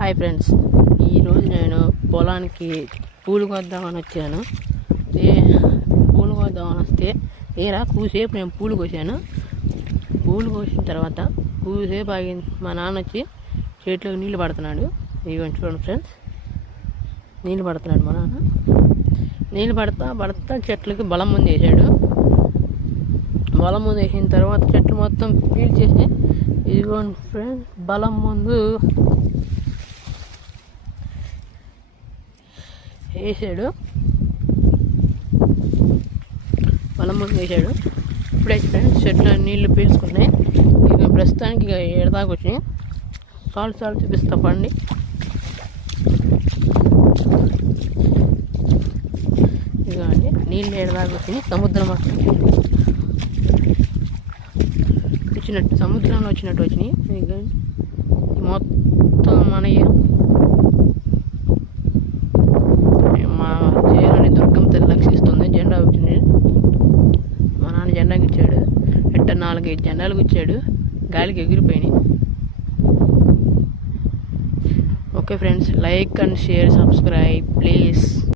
Hi friends, ఈరోజు నేను పొలానికి పూలు కోద్దామని వచ్చాను. పూలు కోద్దామని వస్తే కూసేపు నేను పూలు కోసాను. పూలు కోసిన తర్వాత కూసేపు ఆగి మా నాన్న వచ్చి చెట్లకు నీళ్ళు పడుతున్నాడు. ఇవన్నీ చూడండి ఫ్రెండ్స్, నీళ్ళు పడుతున్నాడు మా నాన్న. నీళ్ళు పడతా చెట్లకి బలం ముందు వేసాడు. బలం ముందు వేసిన తర్వాత చెట్లు మొత్తం పీల్చేసి, ఇదిగోండి ఫ్రెండ్స్, బలం ముందు వేసాడు. బలం ముందు వేసాడు. ఇప్పుడే ఫ్రెండ్స్ చెట్లు నీళ్ళు పీల్చుకున్నాయి. ఇక ప్రస్తుతానికి ఇక ఎడదాకా వచ్చినాయి. చాలు చూపిస్తా పండి. ఇక అండి నీళ్ళు ఎడదాకా వచ్చినాయి. సముద్రంలో వచ్చినట్టు వచ్చినాయి. ఇక మొత్తం మనయ్య మా చేయాలని దుర్గమ్మ తల్లి రక్షిస్తుంది. జెండా వచ్చింది. మా నాన్న జెండా ఇచ్చాడు. 4-5 జెండాలు ఇచ్చాడు. గాలికి ఎగిరిపోయినాయి. Okay friends, like and share, subscribe please.